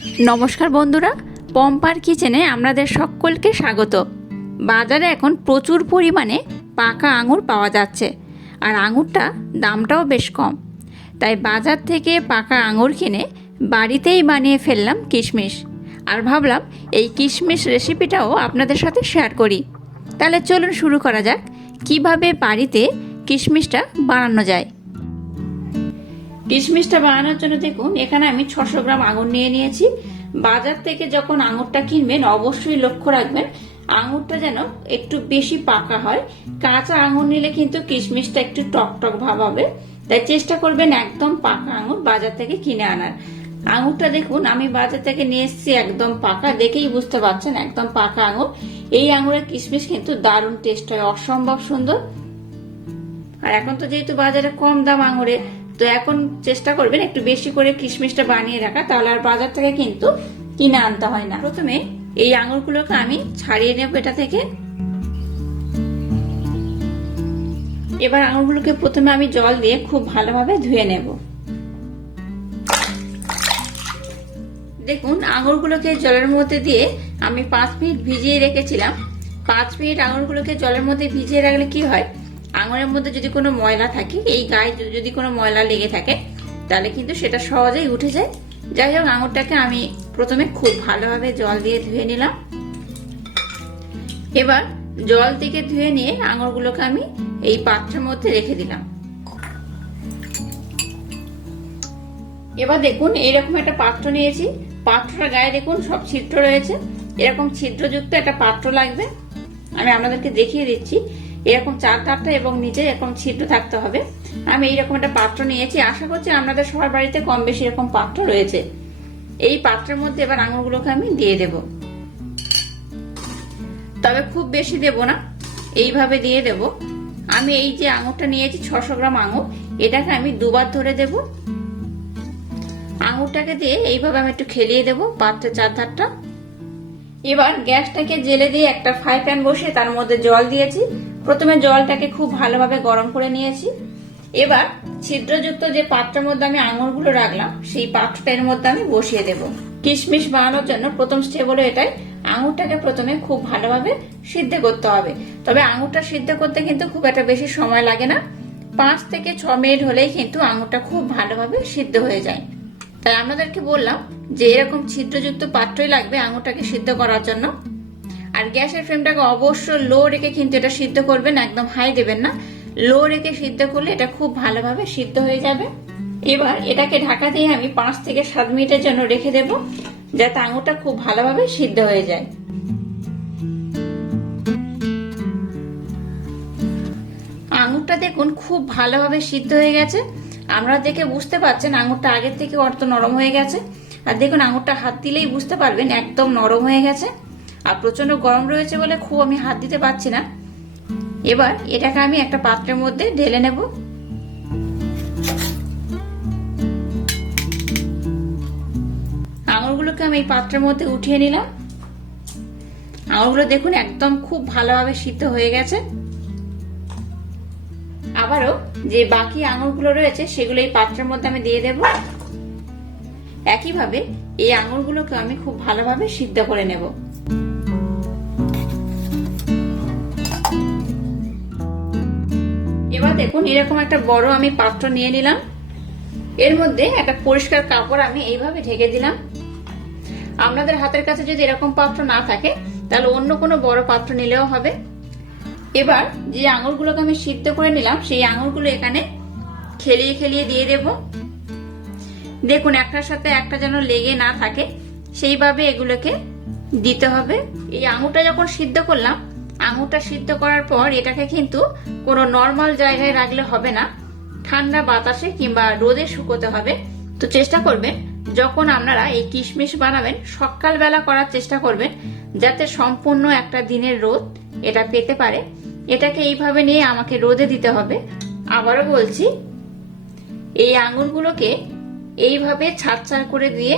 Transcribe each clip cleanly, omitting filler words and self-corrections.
নমস্কার বন্ধুরা, পম্পার কিচেনে আপনাদের সকলকে স্বাগত। বাজারে এখন প্রচুর পরিমাণে পাকা আঙুর পাওয়া যাচ্ছে, আর আঙুরটা দামটাও বেশ কম। তাই বাজার থেকে পাকা আঙুর কিনে বাড়িতেই বানিয়ে ফেললাম কিশমিশ, আর ভাবলাম এই কিশমিশ রেসিপিটাও আপনাদের সাথে শেয়ার করি। তাহলে চলুন শুরু করা যাক কিভাবে বাড়িতে কিশমিশটা বানানো যায়। কিশমিশটা বানানোর জন্য দেখুন, এখানে আমি 600 গ্রাম আঙুর নিয়ে নিয়েছি। বাজার থেকে যখন আঙুরটা কিনবেন অবশ্যই লক্ষ্য রাখবেন আঙুরটা যেন একটু বেশি পাকা হয়। কাঁচা আঙুর নিলে কিন্তু কিশমিশটা একটু টকটক ভাব হবে, তাই চেষ্টা করবেন একদম পাকা আঙুর বাজার থেকে কিনে আনার। আঙুরটা দেখুন আমি বাজার থেকে নিয়ে এসেছি একদম পাকা, দেখেই বুঝতে পারছেন একদম পাকা আঙুর। এই আঙুরের কিশমিশ কিন্তু দারুণ টেস্ট হয়, অসম্ভব সুন্দর। আর এখন তো যেহেতু বাজারে কম দাম আঙুরের, তো এখন চেষ্টা করবেন একটু বেশি করে কিশমিশটা বানিয়ে রাখা, তাহলে আর বাজার থেকে কিন্তু কিনে আনতে হয় না। প্রথমে এই আঙুরগুলোকে আমি ছাড়িয়ে নেব এটা থেকে। এবার আঙুরগুলোকে প্রথমে আমি জল দিয়ে খুব ভালোভাবে ধুয়ে নেব। দেখুন আঙুরগুলোকে জলের মধ্যে দিয়ে আমি 5 মিনিট ভিজিয়ে রেখেছিলাম। 5 মিনিট আঙুরগুলোকে জলের মধ্যে ভিজিয়ে রাখলে কি হয়, আঙুরের মধ্যে যদি কোনো ময়লা থাকে, এই গায়ে যদি কোনো ময়লা লেগে থাকে, তাহলে কিন্তু সেটা সহজেই উঠে যায়। যাই হোক, আঙুরটাকে আমি প্রথমে খুব ভালোভাবে জল দিয়ে ধুয়ে নিলাম। এবার জল থেকে ধুয়ে নিয়ে আঙুরগুলোকে আমি এই পাত্রের মধ্যে রেখে দিলাম। এবার দেখুন এইরকম একটা পাত্র নিয়েছি, পাত্রটার গায়ে দেখুন সব ছিদ্র রয়েছে। এরকম ছিদ্রযুক্ত একটা পাত্র লাগবে, আমি আপনাদেরকে দেখিয়ে দিচ্ছি। এরকম 4-4টা এবং নিচে এরকম ছিদ্র থাকতে হবে। আমি এইরকম একটা পাত্র নিয়েছি, আশা করছি আপনাদের সবার বাড়িতে কম বেশি এরকম পাত্র রয়েছে। এই পাত্রের মধ্যে এবার আঙুরগুলোকে আমি দিয়ে দেব, তবে খুব বেশি দেব না, এইভাবে দিয়ে দেব। আমি এই যে আঙুরটা নিয়েছি 600 গ্রাম আঙুর, এটাকে আমি দুবার ধরে দেব। আঙুরটাকে দিয়ে এইভাবে আমি একটু খেলিয়ে দেব পাত্রের 4-4টা। এবার গ্যাসটাকে জেলে দিয়ে একটা ফ্রাই প্যান বসিয়ে তার মধ্যে জল দিয়েছি। প্রথমে জলটাকে খুব ভালোভাবে গরম করে নিয়েছি। এবার ছিদ্রযুক্ত যে পাত্রের মধ্যে আমি আঙুরগুলো রাখলাম, সেই পাত্রটার মধ্যে আমি বসিয়ে দেব। কিশমিশ বানানোর জন্য প্রথম স্টেপ হলো এটাই, আঙুরটাকে প্রথমে খুব ভালোভাবে সিদ্ধ করতে হবে। তবে আঙুরটা সিদ্ধ করতে কিন্তু খুব একটা বেশি সময় লাগে না, 5 থেকে 6 মিনিট হলেই কিন্তু আঙুরটা খুব ভালোভাবে সিদ্ধ হয়ে যায়। তাই আপনাদেরকে বললাম যে এরকম ছিদ্রযুক্ত পাত্রই লাগবে আঙুরটাকে সিদ্ধ করার জন্য। আর গ্যাসের ফ্লেমটাকে অবশ্য লো রেখে কিন্তু এটা সিদ্ধ করবেন, একদম হাই দেবেন না, লো রেখে সিদ্ধ করলে এটা খুব ভালোভাবে সিদ্ধ হয়ে যাবে। এবার এটাকে ঢাকা দিয়ে আমি 5 থেকে 7 মিনিটের জন্য রেখে দেব, যাতে আঙুরটা খুব ভালোভাবে সিদ্ধ হয়ে যায়। আঙুরটা দেখুন খুব ভালোভাবে সিদ্ধ হয়ে গেছে, আমরা দেখে বুঝতে পারছেন আঙুরটা আগের থেকে অর্ধ নরম হয়ে গেছে। আর দেখুন আঙুরটা হাত দিলেই বুঝতে পারবেন একদম নরম হয়ে গেছে। আর প্রচন্ড গরম রয়েছে বলে খুব আমি হাত দিতে পারছি না। এবার এটাকে আমি একটা পাত্রের মধ্যে ঢেলে নেব। আঙুরগুলোকে আমি এই পাত্রের মধ্যে উঠিয়ে নিলাম। আঙুরগুলো দেখুন একদম খুব ভালোভাবে সিদ্ধ হয়ে গেছে। আবারও যে বাকি আঙুরগুলো রয়েছে সেগুলো এই পাত্রের মধ্যে আমি দিয়ে দেব। একইভাবে এই আঙুরগুলোকে আমি খুব ভালোভাবে সিদ্ধ করে নেব। এবার দেখুন এরকম একটা বড় আমি পাত্র নিয়ে নিলাম, এর মধ্যে একটা পরিষ্কার কাপড় আমি এইভাবে ঢেকে দিলাম। আপনাদের হাতের কাছে যদি এরকম পাত্র না থাকে তাহলে অন্য কোনো বড় পাত্র নিলেও হবে। এবার যে আঙুরগুলোকে আমি সিদ্ধ করে নিলাম সেই আঙুরগুলো এখানে খেলিয়ে খেলিয়ে দিয়ে দেব। দেখুন একটার সাথে একটা যেন লেগে না থাকে সেইভাবে এগুলোকে দিতে হবে। এই আঙুরটা যখন সিদ্ধ করলাম, আঙুরটা সিদ্ধ করার পর এটাকে কিন্তু কোনো নর্মাল জায়গায় রাখলে হবে না, ঠান্ডা বাতাসে কিংবা রোদে শুকোতে হবে। তো চেষ্টা করবেন যখন আপনারা এই কিশমিশ বানাবেন সকালবেলা করার চেষ্টা করবেন, যাতে সম্পূর্ণ একটা দিনের রোদ এটা পেতে পারে। এটাকে এইভাবে নিয়ে আমাকে রোদে দিতে হবে। আবারও বলছি, এই আঙুরগুলোকে এইভাবে ছাড় করে দিয়ে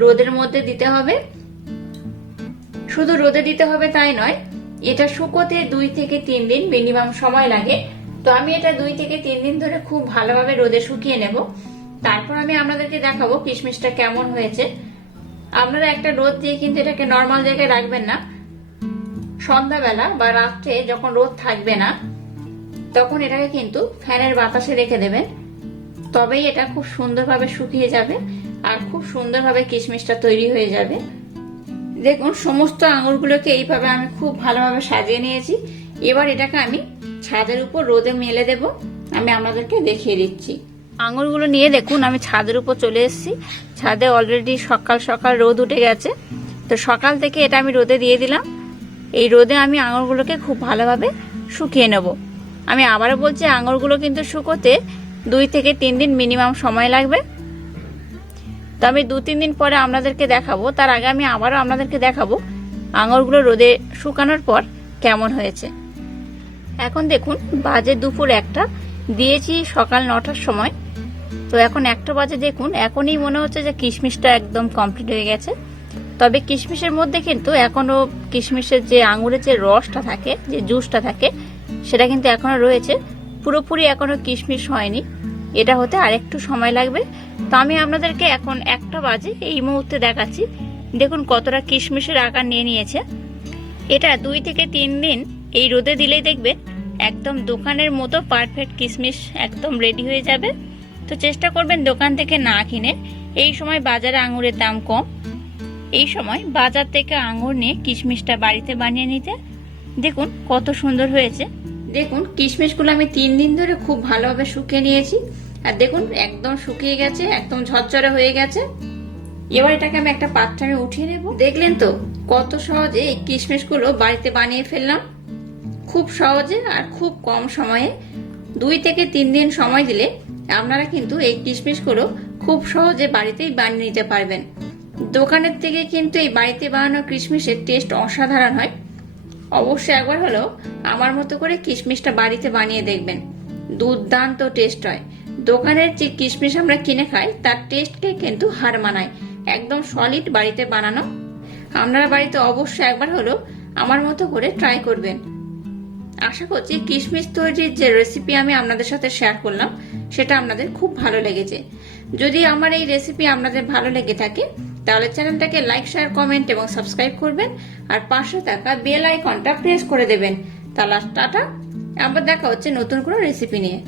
রোদের মধ্যে দিতে হবে। শুধু রোদে দিতে হবে তাই নয়, এটা শুকোতে 2 থেকে 3 দিন মিনিমাম সময় লাগে। তো আমি এটা 2 থেকে 3 দিন ধরে খুব ভালোভাবে রোদে শুকিয়ে নেব। তারপর আমি আপনাদেরকে দেখাবো কিশমিশটা কেমন হয়েছে। আপনারা একটা রোদ দিয়ে কিন্তু এটাকে নর্মাল জায়গায় রাখবেন না। সন্ধ্যাবেলা বা রাত্রে যখন রোদ থাকবে না তখন এটাকে কিন্তু ফ্যানের বাতাসে রেখে দেবেন, তবেই এটা খুব সুন্দরভাবে শুকিয়ে যাবে আর খুব সুন্দরভাবে কিশমিশটা তৈরি হয়ে যাবে। দেখুন সমস্ত আঙুরগুলোকে এইভাবে আমি খুব ভালোভাবে সাজিয়ে নিয়েছি। এবার এটাকে আমি ছাদের উপর রোদে মেলে দেব। আমি আপনাদেরকে দেখিয়ে দিচ্ছি। আঙুরগুলো নিয়ে দেখুন আমি ছাদের উপর চলে এসেছি। ছাদে অলরেডি সকাল সকাল রোদ উঠে গেছে, তো সকাল থেকে এটা আমি রোদে দিয়ে দিলাম। এই রোদে আমি আঙুরগুলোকে খুব ভালোভাবে শুকিয়ে নেব। আমি আবারও বলছি, আঙুরগুলো কিন্তু শুকোতে 2 থেকে 3 দিন মিনিমাম সময় লাগবে। তো আমি 2-3 দিন পরে আপনাদেরকে দেখাবো। তার আগে আমি আবারও আপনাদেরকে দেখাবো আঙুরগুলো রোদে শুকানোর পর কেমন হয়েছে। এখন দেখুন বাজে দুপুর 1টা, দিয়েছি সকাল 9টার সময়। তো এখন 1টা বাজে। দেখুন এখনই মনে হচ্ছে যে কিশমিশটা একদম কমপ্লিট হয়ে গেছে। তবে কিশমিশের মধ্যে কিন্তু এখনো কিশমিশের যে আঙুরের যে রসটা থাকে, যে জুসটা থাকে, সেটা কিন্তু এখনো রয়েছে। পুরোপুরি এখনো কিশমিশ হয়নি, এটা হতে আরেকটু সময় লাগবে। তো আমি আপনাদেরকে এখন 1টা বাজে এই মুহূর্তে দেখাচ্ছি। দেখুন কতটা কিশমিশের আকার নিয়ে নিয়েছে। এটা 2 থেকে 3 দিন এই রোদে দিলেই দেখবেন একদম দোকানের মতো পারফেক্ট কিশমিশ একদম রেডি হয়ে যাবে। তো চেষ্টা করবেন দোকান থেকে না কিনে, এই সময় বাজারে আঙুরের দাম কম, এই সময় বাজার থেকে আঙুর নিয়ে কিশমিশটা বাড়িতে বানিয়ে নিতে। দেখুন কত সুন্দর হয়েছে। দেখুন কিশমিশগুলো আমি 3 দিন ধরে খুব ভালোভাবে শুকিয়ে নিয়েছি, আর দেখুন একদম শুকিয়ে গেছে, একদম ঝরঝরে হয়ে গেছে। এবার এটাকে আমি একটা পাত্রে আমি উঠিয়ে নেব। দেখলেন তো কত সহজে এই কিশমিশগুলো বাড়িতে বানিয়ে ফেললাম, খুব সহজে আর খুব কম সময়ে। 2 থেকে 3 দিন সময় দিলে আপনারা কিন্তু এই কিশমিশগুলো খুব সহজে বাড়িতেই বানিয়ে নিতে পারবেন। দোকানের থেকে কিন্তু এই বাড়িতে বানানো কিশমিশের টেস্ট অসাধারণ হয়। অবশ্যই একবার হলেও আমার মতো করে কিশমিশটা বাড়িতে বানিয়ে দেখবেন, দুর্দান্ত টেস্ট হয়। দোকানের যে কিশমিশ আমরা কিনে খাই তার টেস্টকে কিন্তু হার মানায়, একদম সলিড বাড়িতে বানানো। আপনারা বাড়িতে অবশ্যই একবার হলেও আমার মতো করে ট্রাই করবেন। আশা করছি কিশমিশ তৈরির যে রেসিপি আমি আপনাদের সাথে শেয়ার করলাম সেটা আপনাদের খুব ভালো লেগেছে। যদি আমার এই রেসিপি আপনাদের ভালো লেগে থাকে তাহলে চ্যানেলটাকে লাইক, শেয়ার, কমেন্ট এবং সাবস্ক্রাইব করবেন, আর পাশে থাকা বেল আইকনটা প্রেস করে দেবেন। তাহলে টাটা, আবার দেখা হচ্ছে নতুন কোনো রেসিপি নিয়ে।